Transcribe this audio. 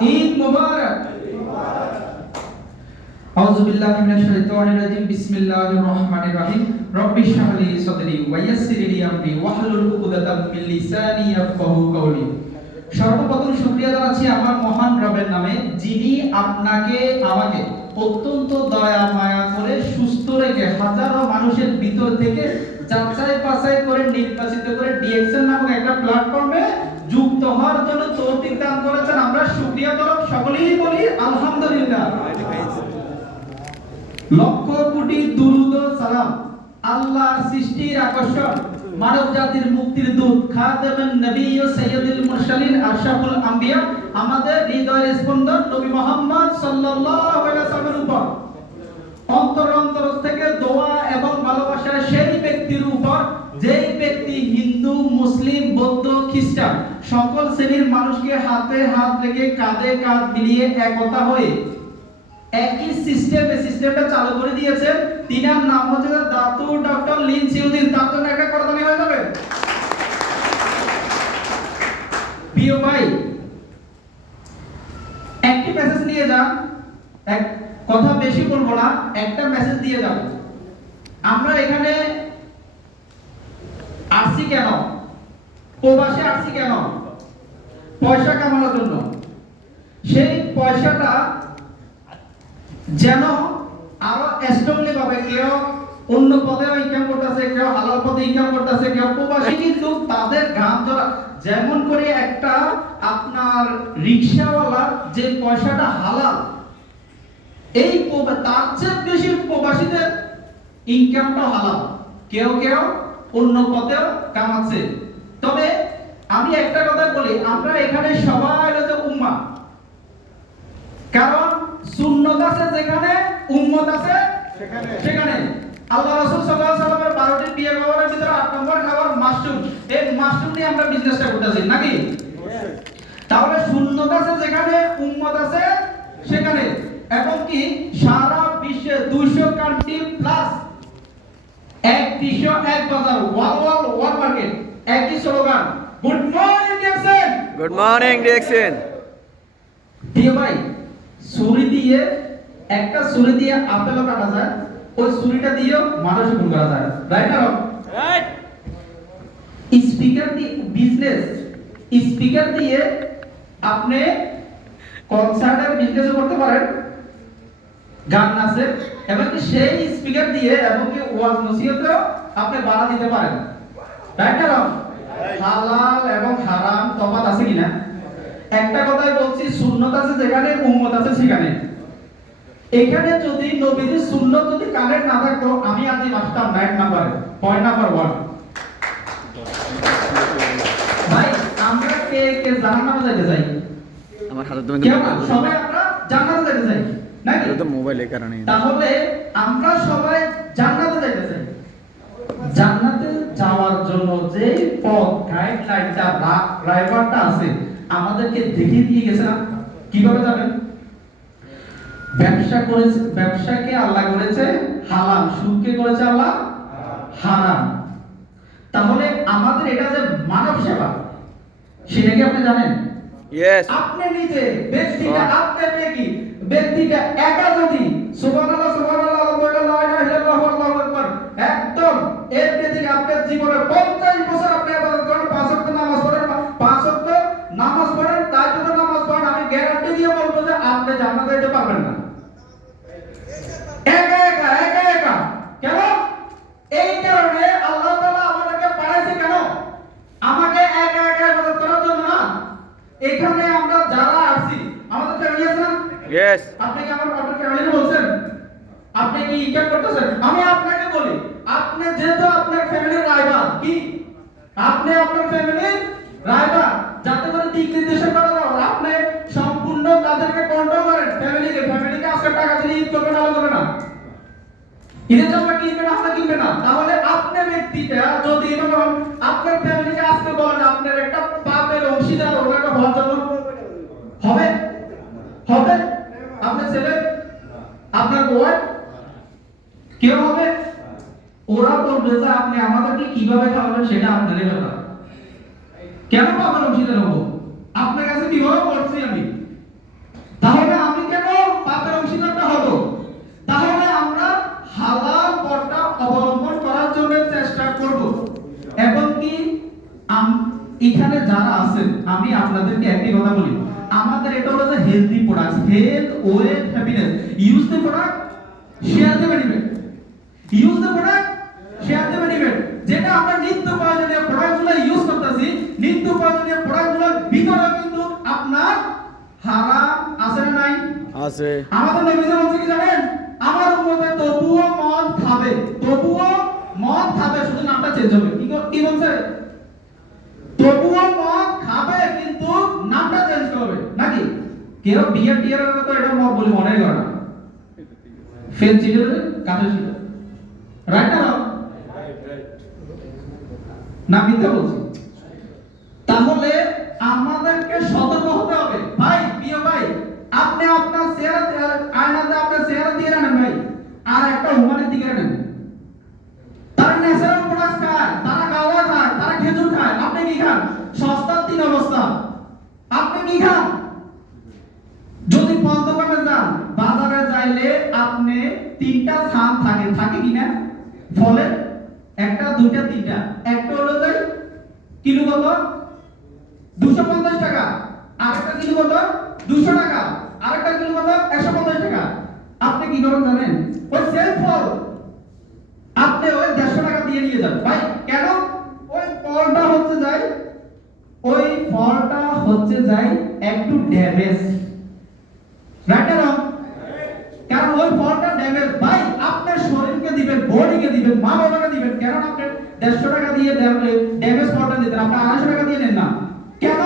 ঈদ আউযু বিল্লাহি মিনাশ শাইতানির রাজিম। বিসমিল্লাহির রহমানির রহিম। রব্বি সাদরি আমরি ওয়াহলুল মিন লিসানি ইয়াফকাহু সর্বপ্রথম শুকরিয়া জানাচ্ছি আমার মহান রবের নামে, যিনি আপনাকে, আমাকে অত্যন্ত দয়া, মায়া করে সুস্থ রেখে হাজারো মানুষের ভিতর থেকে যাচাই করে নির্বাচিত করে ডিএক্সএল নামক একটা প্ল্যাটফর্মে হওয়ার জন্য তৌফিক দান করেছেন। আমরা শুকরিয়া তরফ সকলেই বলি আলহামদুলিল্লাহ। লক্ষ কোটি দুরুদ সালাম। আল্লাহ সৃষ্টির আকর্ষণ। মানব জাতির মুক্তির দূত খাদেমেন নবী ও সৈয়দুল মুরসালিন আশরাফুল আম্বিয়া। আমাদের হৃদয়ের স্পন্দন নবী মোহাম্মদ সাল্লাল্লাহু আলাইহি ওয়াসাল্লামের উপর। অন্তর অন্তর থেকে দোয়া এবং ভালোবাসা সেই ব্যক্তির উপর। যেই ব্যক্তি হিন্দু, মুসলিম, বৌদ্ধ, খ্রিস্টান সকল শ্রেণির মানুষকে হাতে হাত রেখে কাঁধে কাঁধ মিলিয়ে একতা হয়ে একই সিস্টেমে সিস্টেমটা চালু করে দিয়েছে। তিনার নাম হচ্ছে দাতু ডক্টর লিন সিউদ্দিন তার জন্য একটা করদানি হয়ে যাবে। প্রিয় ভাই, একটি মেসেজ নিয়ে যান। এক কথা বেশি বলব না, একটা মেসেজ দিয়ে যাব। আমরা এখানে আসছি কেন? প্রবাসে আসছি কেন? পয়সা কামানোর জন্য। সেই পয়সাটা যেন আরও স্ট্রংলি ভাবে কেউ অন্য পদে ইনকাম করতেছে, কেউ হালাল পদে ইনকাম করতেছে, কেউ প্রবাসী কিন্তু তাদের গান ধরা। যেমন করে একটা আপনার রিক্সাওয়ালা যে পয়সাটা হালাল, এই তার চেয়ে বেশি প্রবাসীদের ইনকামটা হালাল। কেউ কেউ অন্য পথেও কামাচ্ছে। আমি একটা কথা বলি আমরা এখানে সবাই হচ্ছে উম্মা। কারণ সুন্নত আছে যেখানে উম্মত আছে সেখানে। সেখানে। আল্লাহ রাসূল সাল্লাল্লাহু আলাইহি সাল্লামের 12টি বিয়ে খাবারের ভিতরে 8 নম্বর খাবার মাশরুম। এই মাশরুম নিয়ে আমরা বিজনেসটা করতেছি নাকি? তাহলে সুন্নত আছে যেখানে উম্মত আছে সেখানে। এবং কি সারা বিশ্বে 200 কান্ট্রি প্লাস এক দেশ এক বাজার ওয়াল ওয়াল ওয়াল মার্কেট একই slogan good morning dear good morning DXN দিয়ে ভাই ছুরি দিয়ে একটা ছুরি দিয়ে আপেলও কাটা যায় ওই ছুরিটা দিয়েও মানুষ গুণ করা যায়। রাইট না স্পিকার দিয়ে বিজনেস স্পিকার দিয়ে আপনি কনসার্টের বিজনেস করতে পারেন গান এবং কি সেই স্পিকার দিয়ে এবং কি ওয়াজ নসিহতেও আপনি বাড়া দিতে পারেন। রাইট না হালাল এবং হারাম তফাৎ আছে কিনা? একটা কথাই বলছি সুন্নত আছে যেখানে উম্মত আছে সেখানে। এখানে যদি নবীদের সুন্নত যদি কানেক্ট না থাকতো আমি আজই আসতাম নাইট নাম্বারে পয়েন্ট নাম্বার ওয়ান। ভাই আমরা কে কে জাহান্নামে যাইতে চাই? আমার হাতে তুমি সবাই আমরা জান্নাতে যাইতে চাই নাকি? তো মোবাইলের কারণে তাহলে আমরা সবাই জান্নাতে যাইতে চাই। জান্নাতে যাওয়ার জন্য যে পথ গাইডলাইনটা ড্রাইভারটা আছে আমাদেরকে দেখিয়ে দিয়ে গেছে না? কীভাবে যাবেন? ব্যবসা করেছে ব্যবসাকে আল্লাহ করেছে হালাল সুদকে করেছে আল্লাহ হারাম। তাহলে আমাদের এটা যে মানব সেবা সেটা কি আপনি জানেন? আপনি নিজে ব্যক্তিটা। আপনি ব্যক্তি ব্যক্তিটা একা যদি সুবহানাল্লাহ আলহামদুলিল্লাহ লা ইলাহা ইল্লাল্লাহু আল্লাহু আকবার একদম এর থেকে আপনার জীবনে 50 বছর আপনি ইবাদত করেন পাঁচ ওয়াক্ত নামাজ পড়েন পাঁচ ওয়াক্ত নামাজ পড়েন তাজ্জুদের নামাজ পড়েন আমি গ্যারান্টি দিয়ে বলব যে আপনি জান্নাতে যেতে পারবেন না একা একা একা একা কেন এই কারণে আল্লাহ তাআলা আমাদেরকে পাঠাইছে কেন আমাকে একা একা ইবাদত করার জন্য না এখানে আমরা যারা আছি আমাদের ফ্যামিলি আছে ইয়েস আপনি কি আমার আপনার ফ্যামিলিকে বলছেন? আপনি কি ইনকাম করতেছেন? আমি আপনাকে বলি, আপনি যেহেতু আপনার ফ্যামিলির রাইভার কি? আপনি আপনার ফ্যামিলির রাইভার যাতে করে দিক নির্দেশন করা দাও আপনি সম্পূর্ণ তাদেরকে কন্ট্রোল করেন। ফ্যামিলিকে ফ্যামিলিকে আজকে টাকা দিলে ঈদ করবে না করবে না। ঈদের জামা কিনবে না আমরা কিনবে না। তাহলে আপনি ব্যক্তিটা যদি এরকম আপনার ফ্যামিলিকে আসতে বলেন, আপনার একটা পাপের অংশীদার, ওনাকে হওয়ার জন্য হবে? হবে? আপনার ছেলে? আপনার বউয়ের কেউ হবে? ওরা বলবে যে আপনি আমাদেরকে কীভাবে খাওয়াবেন সেটা আপনাদের ব্যাপার। কেন পাবেন অংশীদার হব আপনার কাছে কীভাবে করছি আমি? কথা বলি। আমাদের এটা হলো যে healthy product health wealth happiness use the product share the benefit use the product share the benefit যেটা আমরা নিত্য প্রয়োজনীয় প্রোডাক্টগুলো ইউজ করতেছি নিত্য প্রয়োজনীয় প্রোডাক্টগুলোর ভিতরে কিন্তু আপনার হারাম আছে না নাই? আছে। আমাদের নবীজি বলছে কি জানেন? আমার উম্মতে তবুও মদ খাবে। তবুও মদ খাবে শুধু নামটা চেঞ্জ হবে। কি কি বলছে? তবুও মদ খাবে কিন্তু নামটা চেঞ্জ করবে নাকি কেউ বিয়ার টিয়ার তো এটা মদ বলে মনে করে না। ফেল ছিল কাছে ছিল। রাইট না? না, মিথ্যা বলছি। তাহলে আমাদেরকে সতর্ক হতে হবে। ভাই, প্রিয় ভাই, আপনি আপনার চেহারা আয়নাতে আপনার চেহারা দিয়ে রাখেন ভাই। আর একটা হুমানের দিকে রাখেন তারা ন্যাচারাল প্রোডাক্ট খায় তারা গাওয়া খায় তারা খেজুর খায় আপনি কি খান সস্তার তিন অবস্থা আপনি কি খান যদি ফল দোকানে যান বাজারে যাইলে আপনি তিনটা স্থান থাকে থাকে কি না ফলের একটা, দুইটা, তিনটা। একটা হলো যাই কিলো কত? দুশো পঞ্চাশ টাকা। আরেকটা কিলো কত? দুশো টাকা। আরেকটা কিলো কত? একশো পঞ্চাশ টাকা। আপনি কি করেন জানেন? ওই সেল ফল আপনি ওই দেড়শো টাকা দিয়ে নিয়ে যান। ভাই, কেন? ওই ফলটা হচ্ছে যাই, ওই ফলটা হচ্ছে যাই একটু ড্যামেজ রাইট ওই ফলটা ড্যামেজ ভাই আপনার শরীরকে দিবেন, বডিকে দিবেন, মা বাবাকে দিবেন। কেন আপনি দেড়শো টাকা দিয়ে ড্যামেজ ফলটা দিতেন? আপনি আড়াইশো টাকা দিয়ে নেন না। কেন